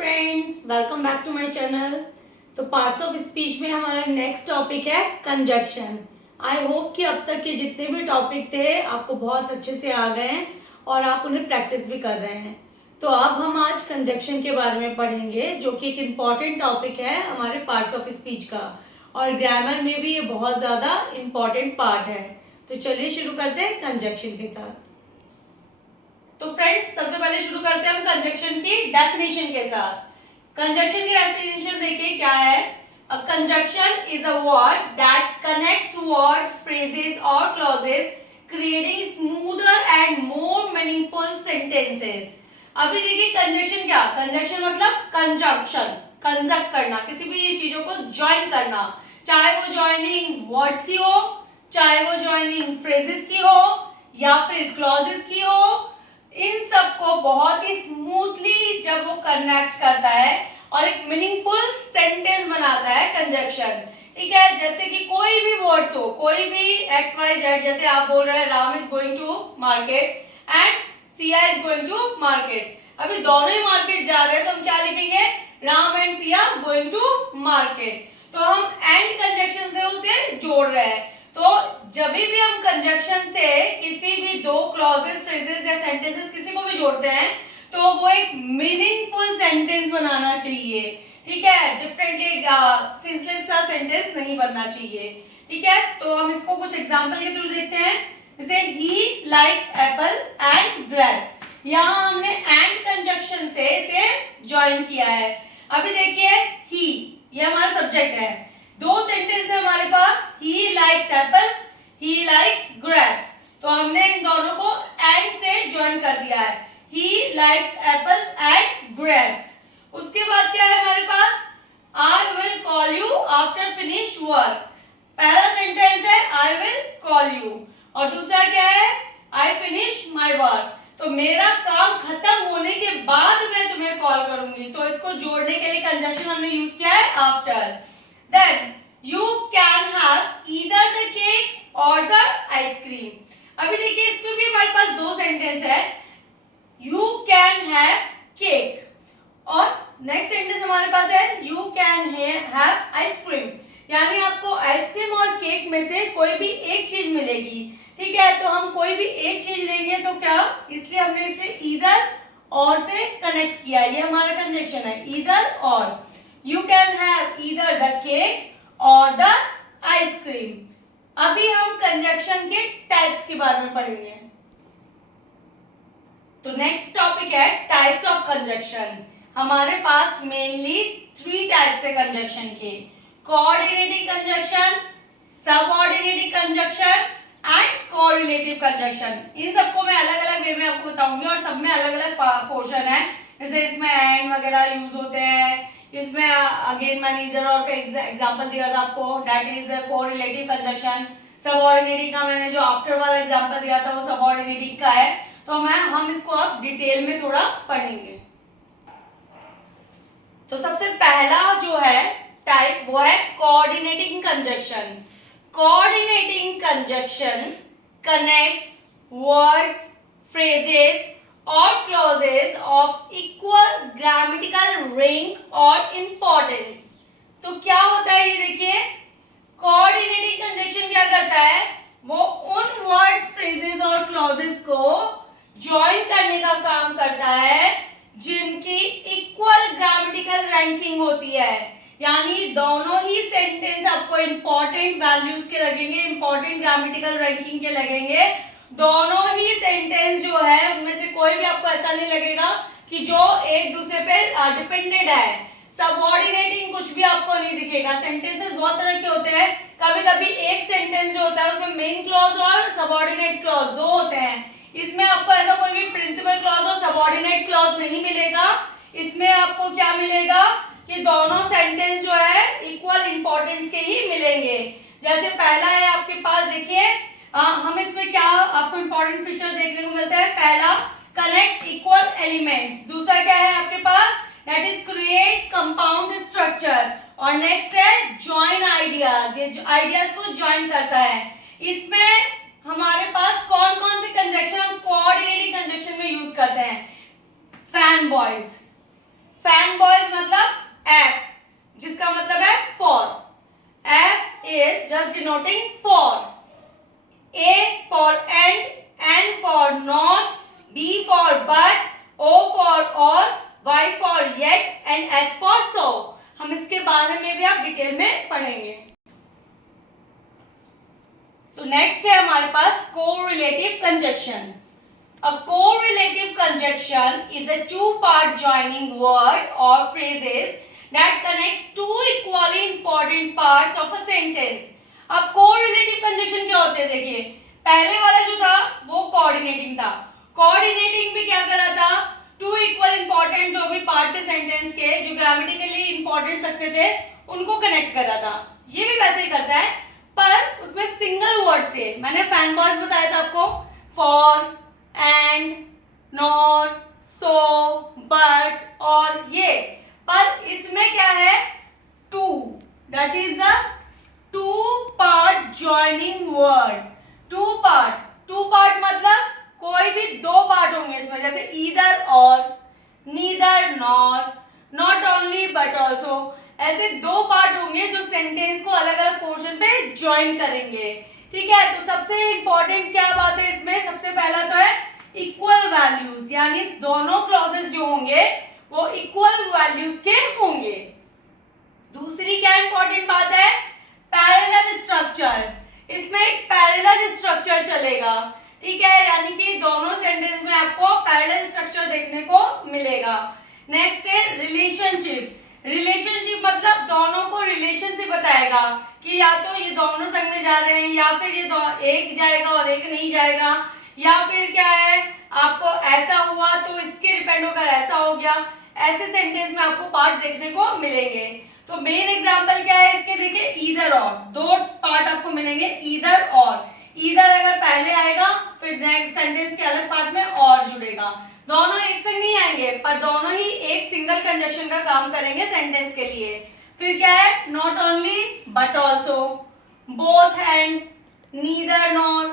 Friends, welcome back to my channel. तो parts of speech में हमारा नेक्स्ट टॉपिक है कंजक्शन। आई होप कि अब तक के जितने भी टॉपिक थे आपको बहुत अच्छे से आ गए हैं और आप उन्हें प्रैक्टिस भी कर रहे हैं। तो अब हम आज कंजक्शन के बारे में पढ़ेंगे, जो कि एक इम्पॉर्टेंट टॉपिक है हमारे पार्ट्स ऑफ स्पीच का, और ग्रामर में भी ये बहुत ज़्यादा इम्पॉर्टेंट पार्ट है। तो चलिए शुरू करते हैं कंजक्शन के साथ। तो फ्रेंड्स, सबसे पहले शुरू करते हैं हम कंजक्शन की डेफिनेशन के साथ। कंजक्शन की डेफिनेशन देखिए क्या है। A conjunction is a word that connects word, phrases और clauses, creating smoother and more meaningful sentences. अभी देखिए कंजक्शन क्या, कंजक्शन मतलब कंजंक्शन, कंजक्ट करना, किसी भी चीजों को ज्वाइन करना, चाहे वो ज्वाइनिंग वर्ड्स की हो, चाहे वो ज्वाइनिंग फ्रेजेस की हो या फिर क्लॉजेस की हो। इन सबको बहुत ही स्मूथली जब वो कनेक्ट करता है और एक मीनिंगफुल सेंटेंस बनाता है कंजक्शन। ठीक है, जैसे कि कोई भी वर्ड्स हो, कोई भी एक्स वाई जेड, जैसे आप बोल रहे हैं Ram is going to market and Siya is going to market. अभी दोनों ही मार्केट जा रहे हैं तो हम क्या लिखेंगे, Ram and Siya going to market. तो हम एंड कंजक्शन से उसे जोड़ रहे हैं। तो जब भी हम कंजक्शन से किसी भी दो क्लॉजेस, फ्रेजेस या सेंटेंसेस किसी को भी जोड़ते हैं तो वो एक मीनिंगफुल सेंटेंस बनाना चाहिए। ठीक है, डिफरेंटली सेंसलेस सा सेंटेंस नहीं बनना चाहिए। ठीक है, तो हम इसको कुछ एग्जांपल के थ्रू देखते हैं। जैसे he likes Apple and grapes, यहाँ हमने एंड कंजक्शन से इसे ज्वाइन किया है। अभी देखिए ही, ये हमारा सब्जेक्ट है, दो सेंटेंस है हमारे पास, he likes apples, he likes grapes। तो हमने इन दोनों को and से ज्वाइन कर दिया है, he likes apples and grapes। उसके बाद क्या है हमारे पास, I will call you after finish work। पहला सेंटेंस है I will call you, और दूसरा क्या है, I finish my work। तो मेरा काम खत्म होने के बाद मैं तुम्हें कॉल करूंगी। तो इसको जोड़ने के लिए कंजक्शन हमने यूज किया है after. Then you can have either the cake or the ice cream। अभी देखिए इसमें भी हमारे पास दो सेंटेंस है, you can have cake, और नेक्स्ट सेंटेंस हमारे पास है you can have ice cream। यानी आपको आइसक्रीम और केक में से कोई भी एक चीज मिलेगी। ठीक है, तो हम कोई भी एक चीज लेंगे तो क्या, इसलिए हमने इसे either और से कनेक्ट किया। ये हमारा कंजक्शन है, either और। You can have either the cake और द आइसक्रीम। अभी हम कंजक्शन के टाइप्स के बारे में पढ़ेंगे। तो नेक्स्ट टॉपिक है टाइप्स ऑफ कंजक्शन। हमारे पास मेनली 3 टाइप्स है कंजक्शन के, coordinating conjunction, subordinating conjunction and correlative conjunction. इन सबको मैं अलग अलग वे में आपको बताऊंगी और सब में अलग अलग पोर्शन है। जैसे इसमें एंड वगैरह यूज होते हैं, इसमें अगेन मैंने इधर और का एग्जांपल दिया था आपको, that is correlative conjunction. Subordinating का मैंने जो आफ्टर वाला एग्जांपल दिया था वो सबऑर्डिनेटिंग का है। तो हम इसको अब डिटेल में थोड़ा पढ़ेंगे। तो सबसे पहला जो है टाइप वो है coordinating conjunction. Coordinating conjunction connects words, phrases और clauses of equal grammatical rank और इंपॉर्टेंस। तो क्या होता है ये देखिए, कोऑर्डिनेटिंग कंजक्शन क्या करता है, वो उन वर्ड्स, फ्रेजेस और क्लॉजेस को ज्वाइन करने का काम करता है जिनकी इक्वल ग्रामेटिकल रैंकिंग होती है। यानी दोनों ही सेंटेंस आपको इंपॉर्टेंट वैल्यूज के लगेंगे, इंपॉर्टेंट ग्रामेटिकल रैंकिंग के लगेंगे। दोनों ही सेंटेंस जो है उनमें से कोई भी आपको ऐसा नहीं लगेगा कि जो एक दूसरे पे डिपेंडेंट है। सबऑर्डिनेटिंग कुछ भी आपको नहीं दिखेगा। सेंटेंसेस बहुत तरह के होते हैं, कभी कभी एक सेंटेंस जो होता है उसमें मेन क्लॉज और सबऑर्डिनेट क्लॉज दो होते हैं। इसमें आपको ऐसा कोई भी प्रिंसिपल क्लॉज और सबऑर्डिनेट क्लॉज नहीं मिलेगा। इसमें आपको क्या मिलेगा कि दोनों सेंटेंस जो है इक्वल इंपॉर्टेंस के ही मिलेंगे। जैसे पहला है आपके पास, देखिए हम इसमें क्या आपको इंपॉर्टेंट फीचर देखने को मिलता है। पहला, कनेक्ट इक्वल एलिमेंट्स। दूसरा क्या है आपके पास, that is create compound structure. और नेक्स्ट है जॉइन आइडियाज, ये आइडियाज को ज्वाइन करता है। इसमें हमारे पास कौन कौन से कंजक्शन हम कोऑर्डिनेटिंग कंजक्शन में यूज करते हैं, फैन बॉयज, फैन बॉयज मतलब एफ, जिसका मतलब है for. F is just denoting for. A for and, N for not, B for but, O for or, Y for yet and S for so. हम इसके बारे में भी आप डिटेल में पढ़ेंगे। सो नेक्स्ट है हमारे पास correlative conjunction. A correlative conjunction is a two-part joining word or phrases that connects two equally important parts of a sentence. अब correlative conjunction क्या होते हैं? देखिए, पहले वाला जो था वो coordinating था। coordinating में क्या करा था? Two equal important जो भी पार्ट थे सेंटेंस के, जो ग्रामेटिकली इंपॉर्टेंट सकते थे, उनको कनेक्ट करा था। ये भी वैसे ही करता है, पर उसमें सिंगल वर्ड से। मैंने फैन बॉयज बताया था आपको, for, and, nor, so, but और ये, पर इसमें क्या है? Two, that is the two part joining word. Two part मतलब कोई भी दो पार्ट होंगे इसमें, जैसे ईदर और, neither nor, not only but also. ऐसे दो पार्ट होंगे जो सेंटेंस को अलग अलग पोर्शन पे ज्वाइन करेंगे। ठीक है, तो सबसे इंपॉर्टेंट क्या बात है इसमें? सबसे पहला तो है इक्वल वैल्यूज, यानी दोनों क्लॉजेस जो होंगे वो इक्वल वैल्यूज के होंगे। दूसरी क्या इंपॉर्टेंट बात है? Parallel structure. इसमें एक पैरेलल स्ट्रक्चर चलेगा। ठीक है, यानी कि दोनों सेंटेंस में आपको पैरेलल स्ट्रक्चर देखने को मिलेगा। नेक्स्ट है रिलेशनशिप। रिलेशनशिप मतलब दोनों को रिलेशन से बताएगा कि या तो ये दोनों संग में जा रहे हैं, या फिर ये एक जाएगा और एक नहीं जाएगा, या फिर क्या है, आपको ऐसा हुआ तो इसके डिपेंड होकर ऐसा हो गया। ऐसे सेंटेंस में आपको पार्ट देखने को मिलेंगे। तो मेन एग्जांपल क्या है इसके? देखिए, ईदर और, दो पार्ट आपको मिलेंगे, ईदर और। ईदर अगर पहले आएगा, फिर सेंटेंस के अलग पार्ट में और जुड़ेगा। दोनों एक संग नहीं आएंगे, पर दोनों ही एक सिंगल कंजक्शन का काम करेंगे सेंटेंस के लिए। फिर क्या है? Not only but also, both and, neither nor,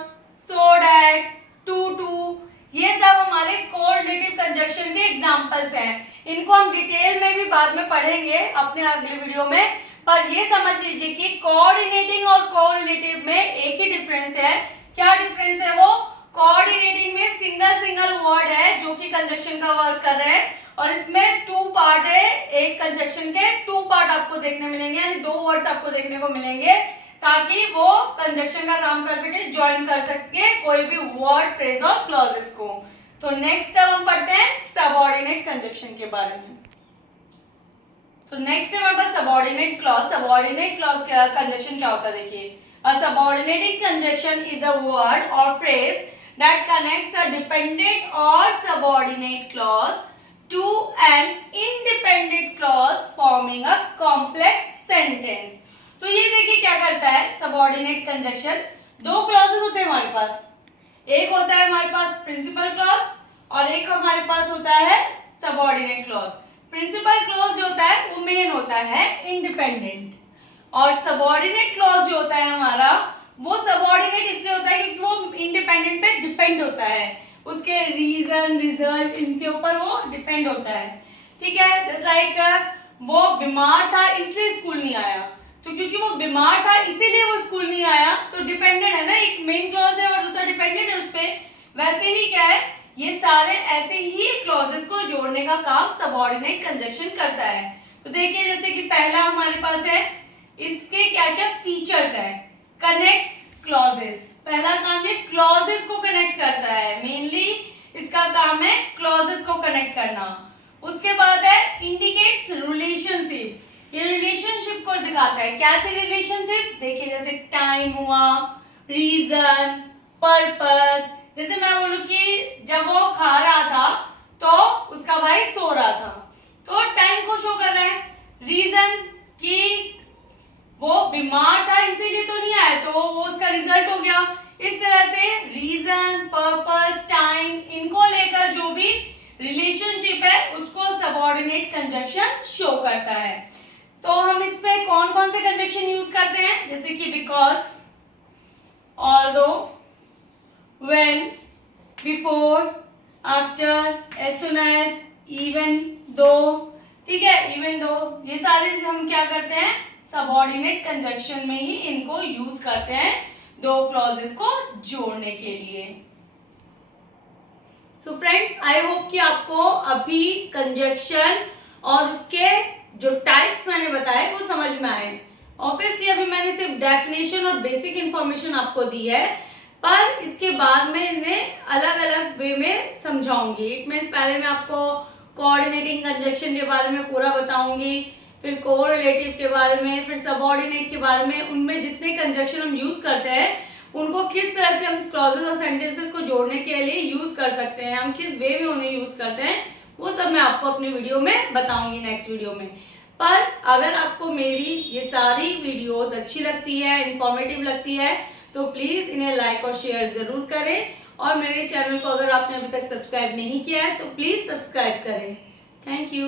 so that, two two, ये सब हमारे कोरिलेटिव कंजक्शन के एग्जांपल्स हैं। इनको हम डिटेल में भी बाद में पढ़ेंगे अपने अगले वीडियो में, पर ये समझ लीजिए कि कोऑर्डिनेटिंग और कोरिलेटिव में एक ही डिफरेंस है। क्या डिफरेंस है वो? कोऑर्डिनेटिंग में सिंगल वर्ड है जो कि कंजक्शन का वर्क कर रहे हैं, और इसमें टू पार्ट है, एक कंजक्शन के टू पार्ट आपको देखने मिलेंगे, यानी दो वर्ड्स आपको देखने को मिलेंगे, ताकि वो कंजक्शन का काम कर सके, ज्वाइन कर सके कोई भी वर्ड, फ्रेज और क्लॉजेस को। तो नेक्स्ट अब हम पढ़ते हैं सबऑर्डिनेट कंजक्शन के बारे में। तो नेक्स्ट है हमारे पास subordinate clause. Subordinate clause conjunction क्या होता है? देखिए, a subordinate conjunction is a word or phrase that connects a dependent or subordinate clause to an independent clause forming a complex sentence. तो ये देखिए क्या करता है सबऑर्डिनेट कंजक्शन। दो क्लॉजेस होते हैं हमारे पास, एक होता है हमारे पास प्रिंसिपल क्लॉज और एक हमारे पास होता है सबऑर्डिनेट क्लॉज। प्रिंसिपल क्लॉज जो होता है वो मेन होता है इंडिपेंडेंट, और सबऑर्डिनेट क्लॉज जो होता है हमारा, वो सबऑर्डिनेट इसलिए होता है क्योंकि वो इंडिपेंडेंट पे डिपेंड होता है, उसके रीजन, रिजल्ट, इनके ऊपर वो डिपेंड होता है। ठीक है, जस्ट लाइक वो बीमार था इसलिए स्कूल नहीं आया, तो क्योंकि वो बीमार था इसीलिए वो स्कूल नहीं आया, तो डिपेंडेंट है ना, एक मेन क्लॉज है और दूसरा डिपेंडेंट है उस पे। वैसे ही क्या है, ये सारे ऐसे ही क्लॉजेस को जोड़ने का काम सबऑर्डिनेट कंजक्शन करता है। तो देखिए, जैसे कि पहला हमारे पास है, इसके क्या क्या फीचर्स है? Connects clauses. पहला काम ये क्लॉजेस को कनेक्ट करता है, मेनली इसका काम है क्लॉजेस को कनेक्ट करना। उसके बाद है इंडिकेट्स रिलेशनशिप। ये रिलेशनशिप को दिखाता है। कैसे रिलेशनशिप? देखिए, जैसे टाइम हुआ, रीजन, पर्पस। जैसे मैं बोलूं कि जब वो खा रहा था तो उसका भाई सो रहा था, तो टाइम को शो कर रहा है। रीजन कि वो बीमार था इसीलिए तो नहीं आया, तो वो उसका रिजल्ट हो गया। इस तरह से रीजन, पर्पस, टाइम, इनको लेकर जो भी रिलेशनशिप है उसको सबऑर्डिनेट कंजक्शन शो करता है। तो हम इसमें कौन कौन से कंजक्शन यूज करते हैं? जैसे कि because, although, when, before, after, as soon as, even, though, ठीक है। इवन दो ये सारे हम क्या करते हैं, सबऑर्डिनेट कंजक्शन में ही इनको यूज करते हैं दो क्लॉजेस को जोड़ने के लिए। सो फ्रेंड्स, आई होप कि आपको अभी कंजक्शन और उसके जो टाइप्स मैंने बताए वो समझ में आए। ऑब्वियसली अभी मैंने सिर्फ डेफिनेशन और बेसिक इंफॉर्मेशन आपको दी है, पर इसके बाद मैं इन्हें अलग अलग वे में समझाऊंगी। इट मीन्स पहले मैं आपको कोऑर्डिनेटिंग कंजक्शन के बारे में पूरा बताऊंगी, फिर कोरिलेटिव के बारे में, फिर सबऑर्डिनेट के बारे में, उनमें जितने कंजक्शन हम यूज करते हैं उनको किस तरह से हम क्लॉजेस और सेंटेंसेस को जोड़ने के लिए यूज कर सकते हैं, हम किस वे में उन्हें यूज करते हैं, वो सब मैं आपको अपनी वीडियो में बताऊंगी नेक्स्ट वीडियो में। पर अगर आपको मेरी ये सारी वीडियोस अच्छी लगती है, इंफॉर्मेटिव लगती है, तो प्लीज इन्हें लाइक और शेयर जरूर करें, और मेरे चैनल को अगर आपने अभी तक सब्सक्राइब नहीं किया है तो प्लीज सब्सक्राइब करें। Thank you.